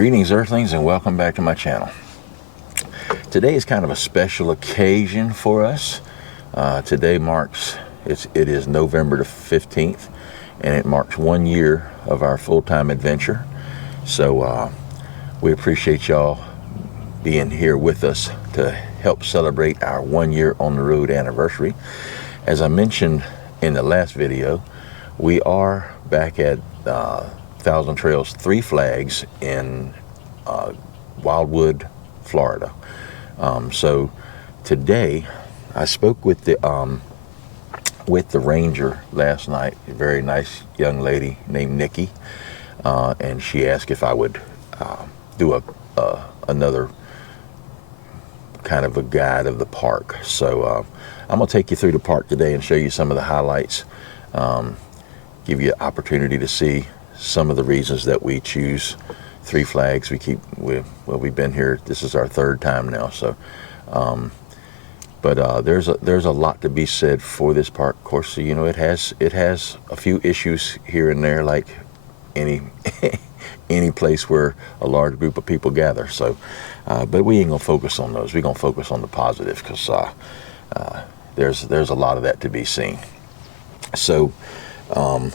Greetings Earthlings and welcome back to my channel. Today is kind of a special occasion for us. Today marks, it is November the 15th and it marks 1 year of our full-time adventure. So we appreciate y'all being here with us to help celebrate our 1 year on the road anniversary. As I mentioned in the last video, we are back at Thousand Trails Three Flags in Wildwood, Florida. So today I spoke with the ranger last night, a very nice young lady named Nikki, and she asked if I would do another kind of a guide of the park. So I'm gonna take you through the park today and show you some of the highlights, give you an opportunity to see some of the reasons that we choose Three Flags. We've been here, this is our third time now. So there's a lot to be said for this park. Of course, you know, it has a few issues here and there, like any place where a large group of people gather. So but we ain't gonna focus on those. We're gonna focus on the positive, because there's a lot of that to be seen. So I'm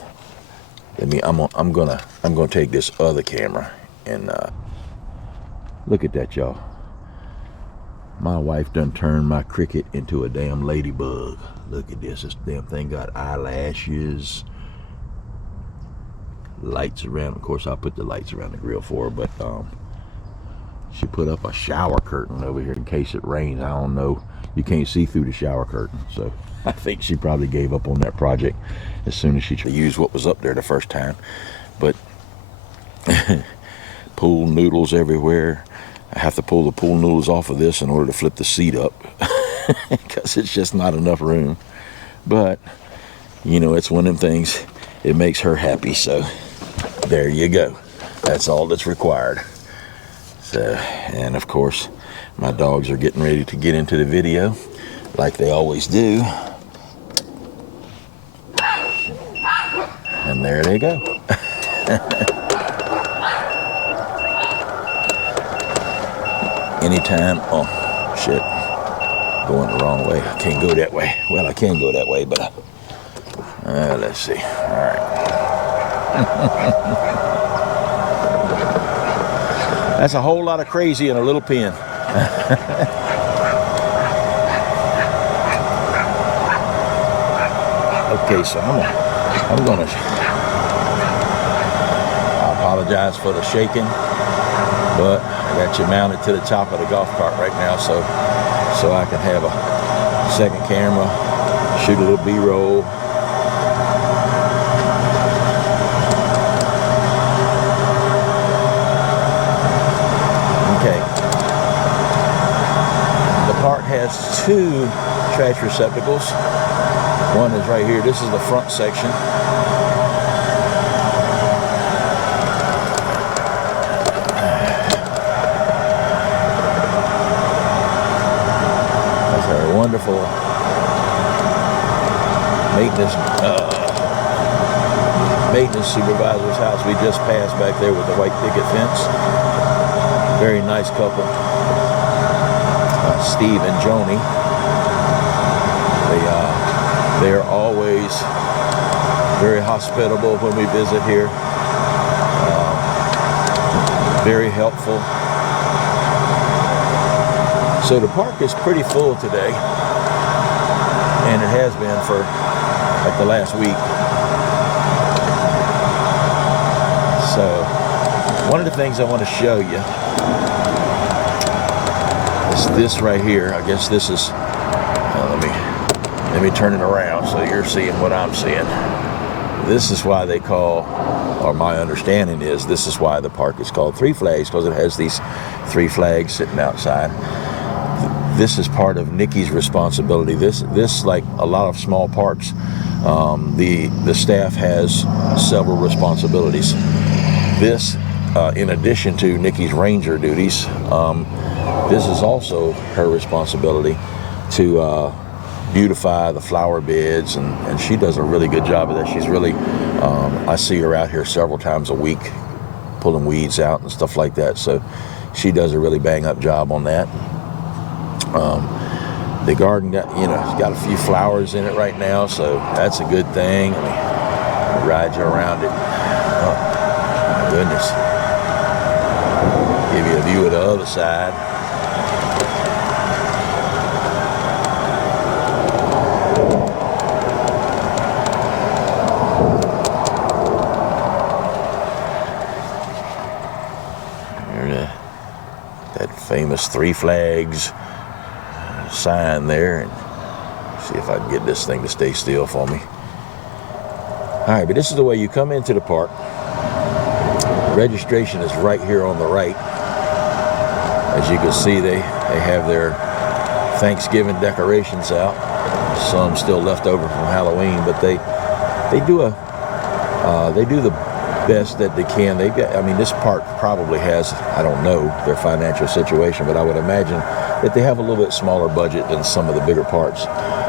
gonna take this other camera and look at that, y'all. My wife done turned my cricket into a damn ladybug. Look at this. This damn thing got eyelashes, lights around. Of course, I put the lights around the grill for her, but she put up a shower curtain over here in case it rains. I don't know. You can't see through the shower curtain, so I think she probably gave up on that project as soon as she tried to use what was up there the first time. But pool noodles everywhere. I have to pull the pool noodles off of this in order to flip the seat up because it's just not enough room. But you know, it's one of them things, it makes her happy, so there you go. That's all that's required. So, and of course my dogs are getting ready to get into the video like they always do. And there they go. Anytime, oh shit, going the wrong way. I can't go that way. Well, I can go that way, but let's see. All right. That's a whole lot of crazy in a little pen. Okay, so I'm gonna I apologize for the shaking, but I got you mounted to the top of the golf cart right now, so I can have a second camera, shoot a little B-roll. Okay. The park has two trash receptacles. One is right here. This is the front section. That's our wonderful maintenance supervisor's house. We just passed back there with the white picket fence. Very nice couple, Steve and Joni. They are always very hospitable when we visit here. Very helpful. So the park is pretty full today, and it has been for like the last week. So one of the things I want to show you is this right here. I guess this is, let me turn it around so you're seeing what I'm seeing. This is why they call, or my understanding is, this is why the park is called Three Flags, because it has these three flags sitting outside. This is part of Nikki's responsibility. This like a lot of small parks, the staff has several responsibilities. This, in addition to Nikki's ranger duties, this is also her responsibility to beautify the flower beds, and she does a really good job of that. She's really, I see her out here several times a week pulling weeds out and stuff like that. So she does a really bang up job on that. The garden got, it's got a few flowers in it right now, so that's a good thing. Let me ride you around it. Oh, my goodness. Give you a view of the other side. That famous Three Flags sign there, and see if I can get this thing to stay still for me. All right, but this is the way you come into the park. Registration is right here on the right. As you can see, they have their Thanksgiving decorations out. Some still left over from Halloween, but they do the best that they can. This park probably has, I don't know their financial situation, but I would imagine that they have a little bit smaller budget than some of the bigger parks,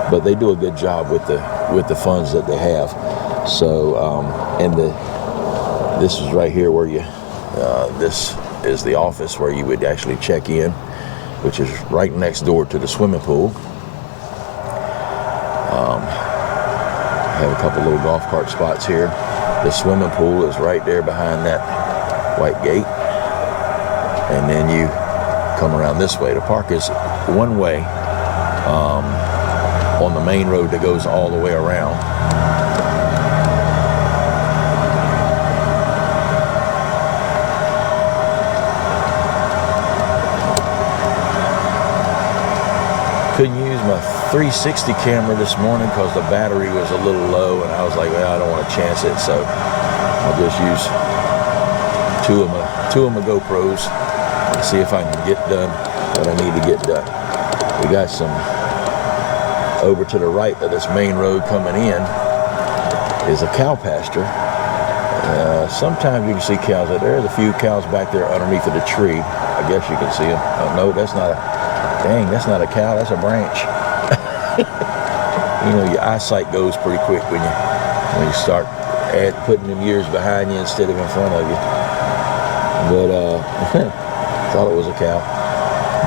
but they do a good job with the funds that they have. So, this is right here where this is the office where you would actually check in, which is right next door to the swimming pool. Have a couple little golf cart spots here. The swimming pool is right there behind that white gate, and then you come around this way. The park is one way on the main road that goes all the way around. Couldn't use my 360 camera this morning because the battery was a little low, and I was like, well, I don't want to chance it, so I'll just use two of my GoPros and see if I can get done what I need to get done. We got some over to the right of this main road coming in is a cow pasture. Sometimes you can see cows out there. There's a few cows back there underneath of the tree. I guess you can see them. Oh, no, that's not a cow, that's a branch. Your eyesight goes pretty quick when you start putting them years behind you instead of in front of you. But thought it was a cow.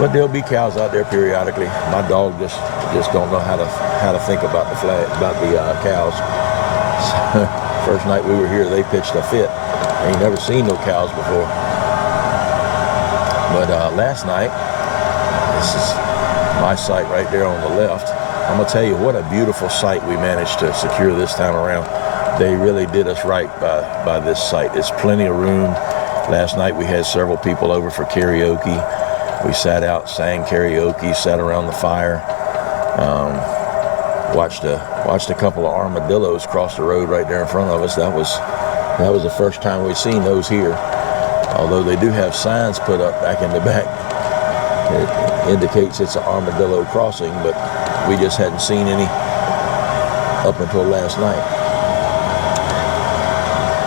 But there'll be cows out there periodically. My dog just don't know how to think about the cows. So, first night we were here, they pitched a fit. I ain't never seen no cows before. But last night, this is my site right there on the left. I'm gonna tell you what a beautiful site we managed to secure this time around. They really did us right by this site. There's plenty of room. Last night we had several people over for karaoke. We sat out, sang karaoke, sat around the fire, watched a couple of armadillos cross the road right there in front of us. That was the first time we've seen those here. Although they do have signs put up back in the back. It indicates it's an armadillo crossing, but we just hadn't seen any up until last night.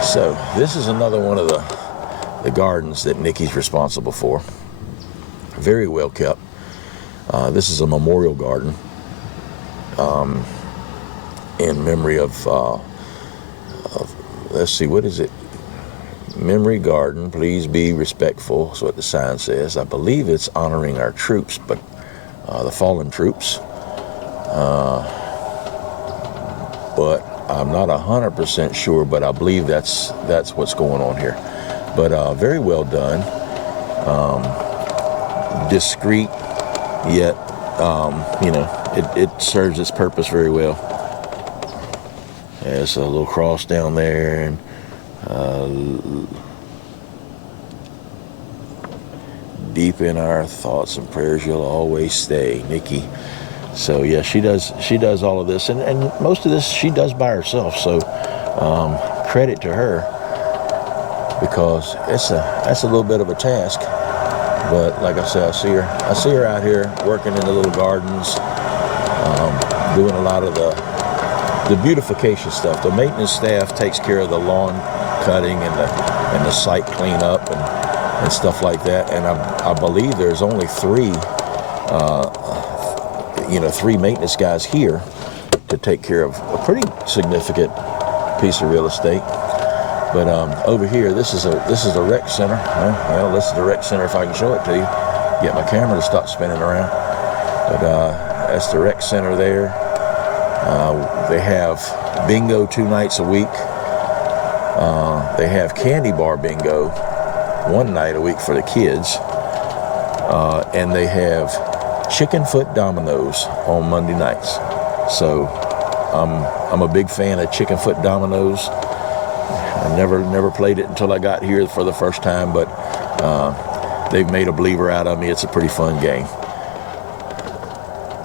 So this is another one of the gardens that Nikki's responsible for. Very well kept. This is a memorial garden in memory of let's see, what is it? Memory Garden, please be respectful, is what the sign says. I believe it's honoring our troops, but the fallen troops. But I'm not 100% sure, but I believe that's what's going on here. But very well done. Discreet, yet it serves its purpose very well. There's a little cross down there, and deep in our thoughts and prayers you'll always stay, Nikki. So yeah, she does all of this, and most of this she does by herself. So credit to her, because that's a little bit of a task. But like I said, I see her out here working in the little gardens, doing a lot of the beautification stuff. The maintenance staff takes care of the lawn cutting and the site cleanup and stuff like that. And I believe there's only three maintenance guys here to take care of a pretty significant piece of real estate. But over here, this is a rec center. Well, this is the rec center if I can show it to you. Get my camera to stop spinning around. But that's the rec center there. They have bingo 2 nights a week. They have candy bar bingo 1 night a week for the kids. And they have chicken foot dominoes on Monday nights. So I'm a big fan of chicken foot dominoes. I never played it until I got here for the first time, but they've made a believer out of me. It's a pretty fun game.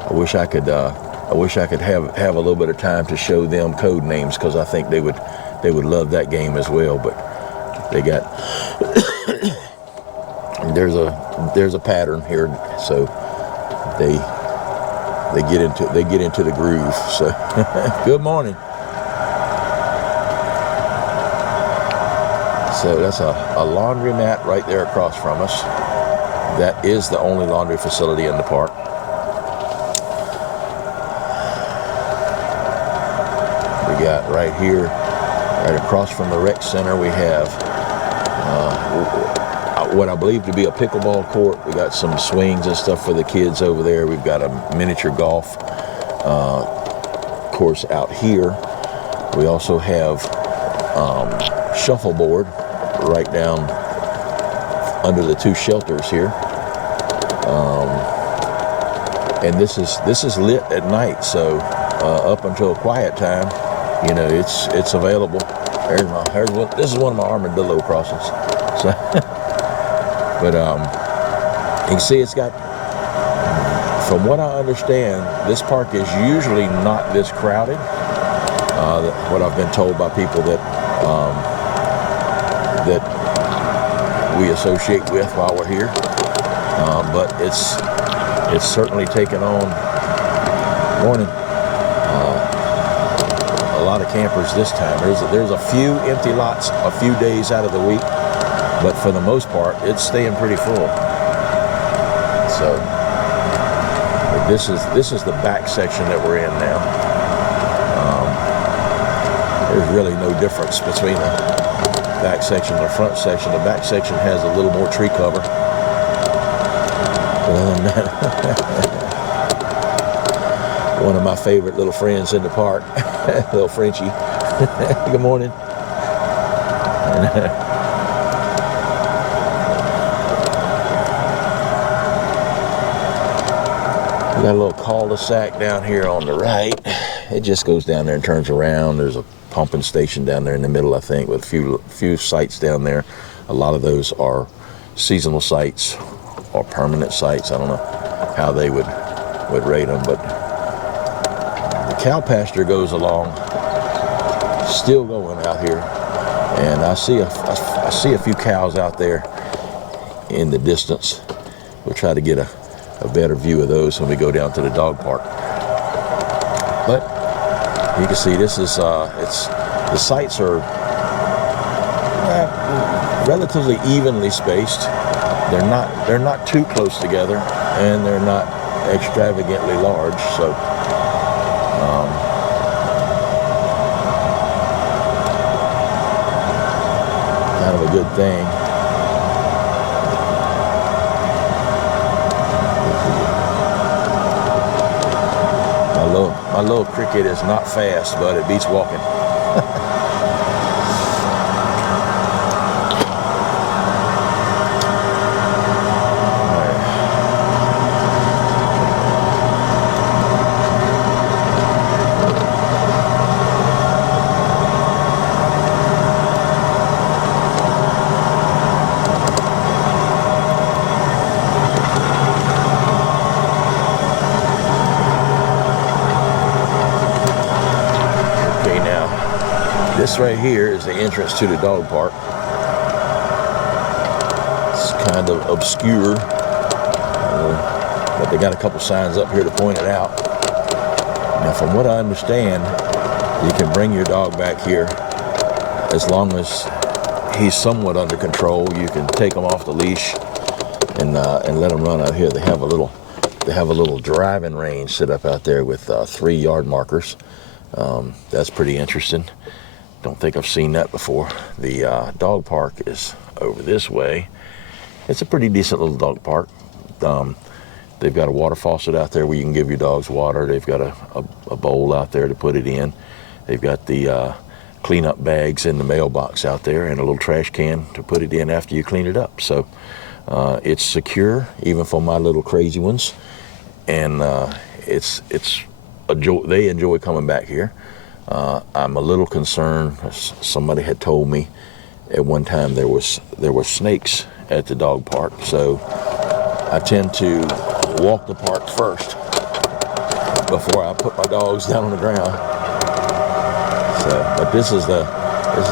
I wish I could have a little bit of time to show them code names, because I think they would love that game as well. But they got there's a pattern here, so they get into the groove. So good morning. So that's a laundromat right there across from us. That is the only laundry facility in the park. We got right here, right across from the rec center, we have what I believe to be a pickleball court. We got some swings and stuff for the kids over there. We've got a miniature golf course out here. We also have shuffleboard right down under the 2 shelters here. And this is lit at night, so up until quiet time, you know, it's available. This is one of my armadillo crossings. So, but you can see it's got, from what I understand, this park is usually not this crowded. What I've been told by people that we associate with while we're here, but it's certainly taken on a lot of campers this time. There's a few empty lots a few days out of the week, but for the most part it's staying pretty full. So this is the back section that we're in now. There's really no difference between the back section and the front section. The back section has a little more tree cover. One of my favorite little friends in the park, little Frenchie. Good morning. We got a little cul-de-sac down here on the right. It just goes down there and turns around. There's a pumping station down there in the middle, I think, with a few sites down there. A lot of those are seasonal sites or permanent sites. I don't know how they would rate them, but the cow pasture goes along, still going out here, and I see a few cows out there in the distance. We'll try to get a better view of those when we go down to the dog park. But you can see this is the sites are relatively evenly spaced. They're not too close together, and they're not extravagantly large. So kind of a good thing. My little cricket is not fast, but it beats walking. This right here is the entrance to the dog park. It's kind of obscure, but they got a couple signs up here to point it out. Now, from what I understand, you can bring your dog back here as long as he's somewhat under control. You can take him off the leash and let him run out here. They have a little driving range set up out there with 3 yard markers. That's pretty interesting. Don't think I've seen that before. The dog park is over this way. It's a pretty decent little dog park. They've got a water faucet out there where you can give your dogs water. They've got a bowl out there to put it in. They've got the cleanup bags in the mailbox out there and a little trash can to put it in after you clean it up. So it's secure, even for my little crazy ones. And it's a joy. They enjoy coming back here. I'm a little concerned. Somebody had told me at one time there were snakes at the dog park, so I tend to walk the park first before I put my dogs down on the ground. So, but this is the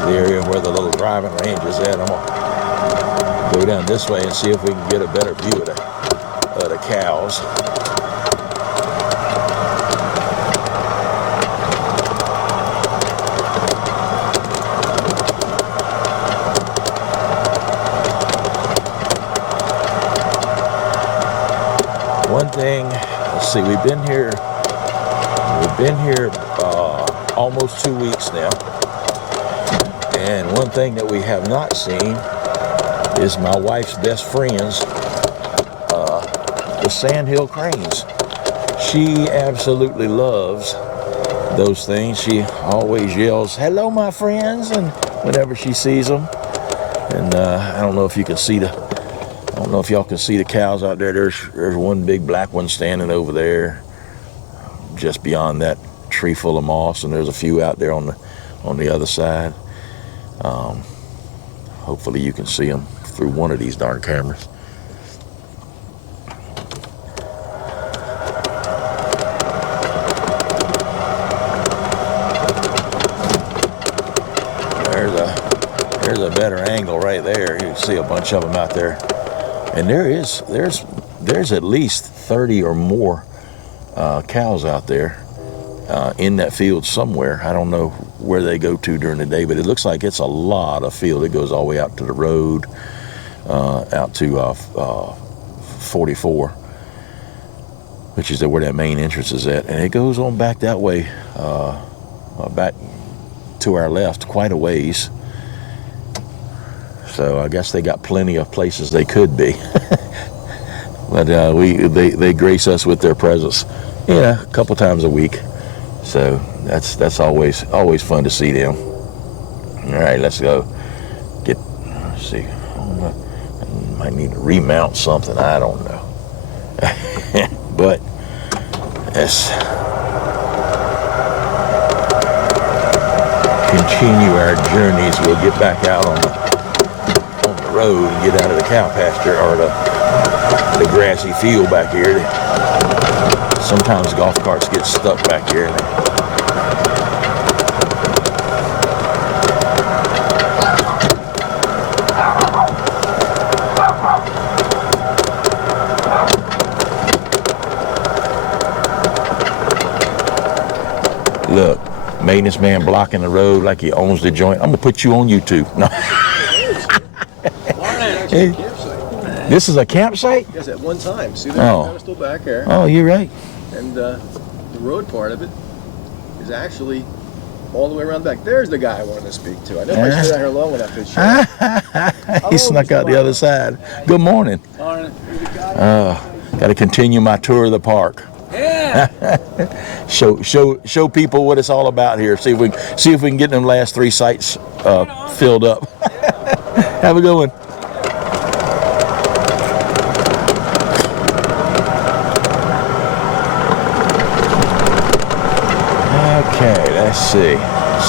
area where the little driving range is at. I'm gonna go down this way and see if we can get a better view of the cows. One thing, let's see, we've been here almost 2 weeks now, and one thing that we have not seen is my wife's best friends, the sandhill cranes. She absolutely loves those things. She always yells, "Hello, my friends," and whenever she sees them. And I don't know if you can see I don't know if y'all can see the cows out there. There's one big black one standing over there, just beyond that tree full of moss, and there's a few out there on the other side. Hopefully you can see them through one of these darn cameras. There's a better angle right there. You can see a bunch of them out there. And there's at least 30 or more cows out there in that field somewhere. I don't know where they go to during the day, but it looks like it's a lot of field. It goes all the way out to the road, out to 44, which is where that main entrance is at. And it goes on back that way, back to our left quite a ways. So I guess they got plenty of places they could be. But they grace us with their presence, a couple times a week. So that's always fun to see them. All right, let's go. Let's see. I might need to remount something. I don't know. But let's continue our journeys. We'll get back out on the road and get out of the cow pasture or the grassy field back here. Sometimes golf carts get stuck back here. Look, maintenance man blocking the road like he owns the joint. I'm gonna put you on YouTube. No. Hey, this is a campsite? Yes, at one time. See, there's a pedestal back there. Oh, you're right. And the road part of it is actually all the way around back. There's the guy I wanted to speak to. I know if I stayed out here long enough to show. He snuck out the other side. Good morning. Morning. Got to continue my tour of the park. Yeah. show people what it's all about here. See if we can get them last 3 sites filled up. Have a good one. Okay, let's see.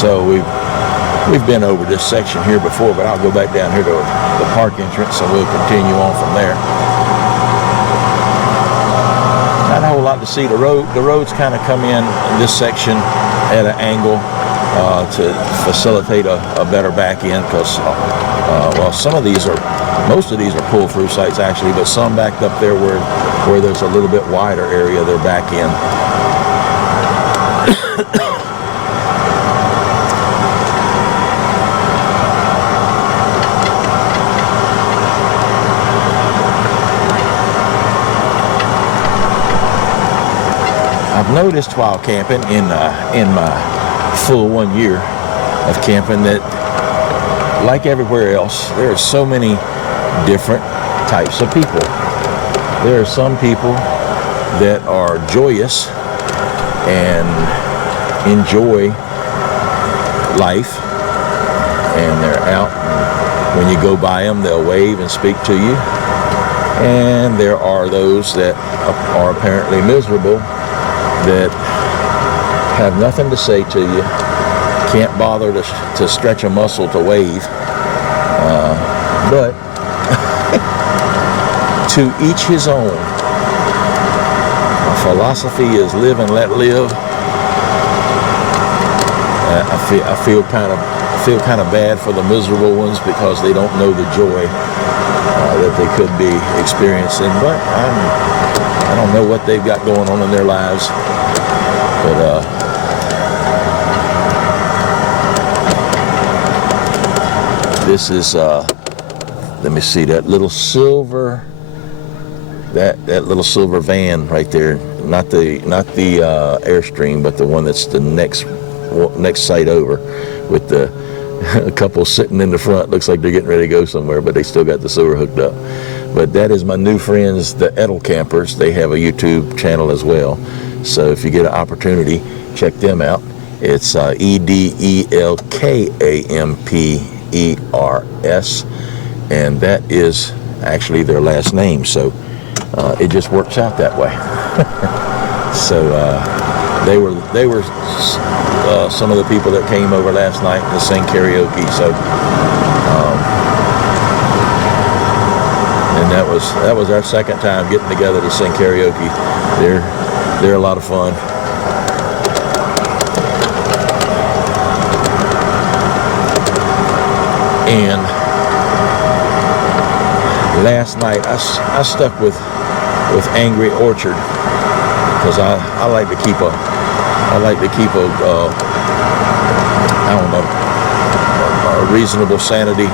So we've been over this section here before, but I'll go back down here to the park entrance and we'll continue on from there. Not a whole lot to see. The roads kind of come in this section at an angle to facilitate a better back end because most of these are pull-through sites actually, but some backed up there where there's a little bit wider area they're back in. I've noticed while camping in my full 1 year of camping that, like everywhere else, there are so many different types of people. There are some people that are joyous and enjoy life, and they're out, and when you go by them, they'll wave and speak to you. And there are those that are apparently miserable, that have nothing to say to you, can't bother to stretch a muscle to wave, but to each his own. My philosophy is live and let live. I feel kind of bad for the miserable ones because they don't know the joy that they could be experiencing. But I don't know what they've got going on in their lives. But this is let me see, that little silver that little silver van right there. Not the Airstream, but the one that's the next site over, with the a couple sitting in the front. Looks like they're getting ready to go somewhere, but they still got the sewer hooked up. But that is my new friends, the Edel Campers. They have a YouTube channel as well. So if you get an opportunity, check them out. It's EDELKAMPERS, and that is actually their last name. So it just works out that way. So they were some of the people that came over last night to sing karaoke. So and that was our second time getting together to sing karaoke. They're a lot of fun. And last night I stuck with Angry Orchard because I like to keep a reasonable sanity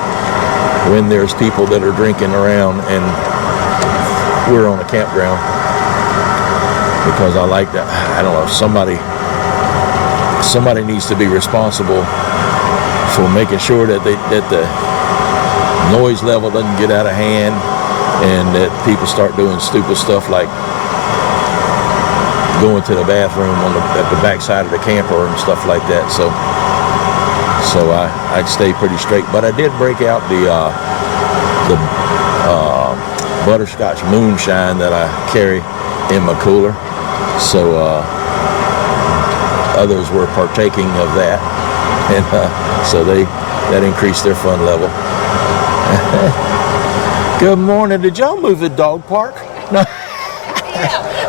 when there's people that are drinking around and we're on a campground, because I like that. I don't know, somebody needs to be responsible for making sure that the noise level doesn't get out of hand and that people start doing stupid stuff like going to the bathroom at the back side of the camper and stuff like that. So I'd stay pretty straight. But I did break out the butterscotch moonshine that I carry in my cooler. So others were partaking of that, and so that increased their fun level. Good morning. Did y'all move the dog park? No.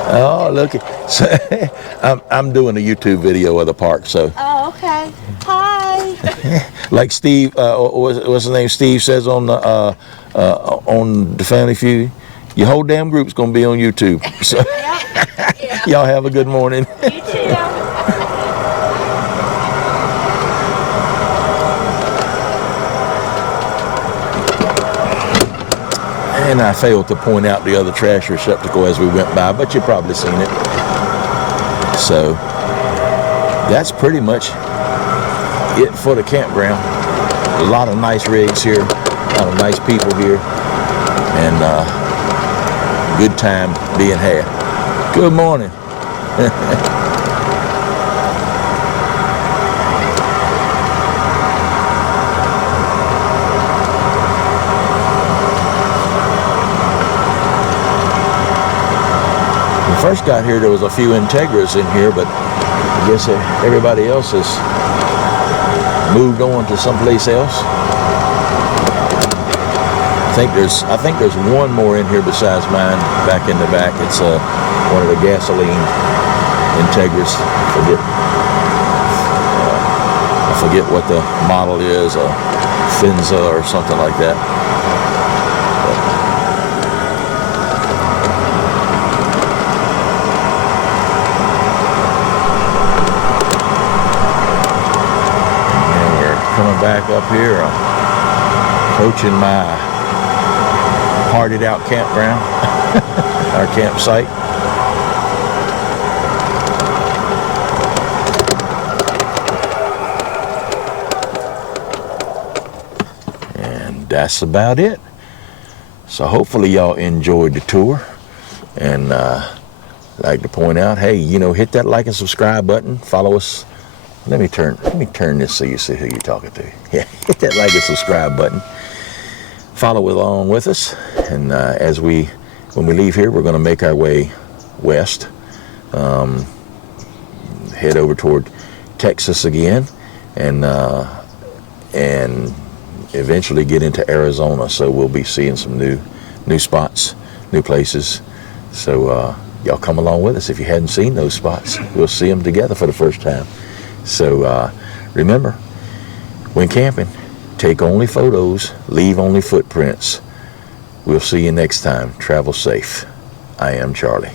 Oh, look. So, I'm doing a YouTube video of the park. So. Oh, okay. Hi. Like Steve, what's his name? Steve says on the Family Feud, your whole damn group's gonna be on YouTube. So Yeah. y'all have a good morning. You too. And I failed to point out the other trash receptacle as we went by, but you've probably seen it. So that's pretty much it for the campground. A lot of nice rigs here, a lot of nice people here, and good time being had. Good morning. First got here, there was a few Integras in here, but I guess everybody else has moved on to someplace else. I think there's one more in here besides mine back in the back. It's one of the gasoline Integras. I forget what the model is, a Finza or something like that. Coming back up here, approaching my partied out campground, our campsite. that's about it. So hopefully y'all enjoyed the tour. And like to point out, hey, hit that like and subscribe button. Follow us. Let me turn this so you see who you're talking to. Yeah, hit that like and subscribe button. Follow along with us. And when we leave here, we're going to make our way west. Head over toward Texas again, and eventually get into Arizona. So we'll be seeing some new spots, new places. So y'all come along with us if you hadn't seen those spots. We'll see them together for the first time. So remember, when camping, take only photos, leave only footprints. We'll see you next time. Travel safe. I am Charlie.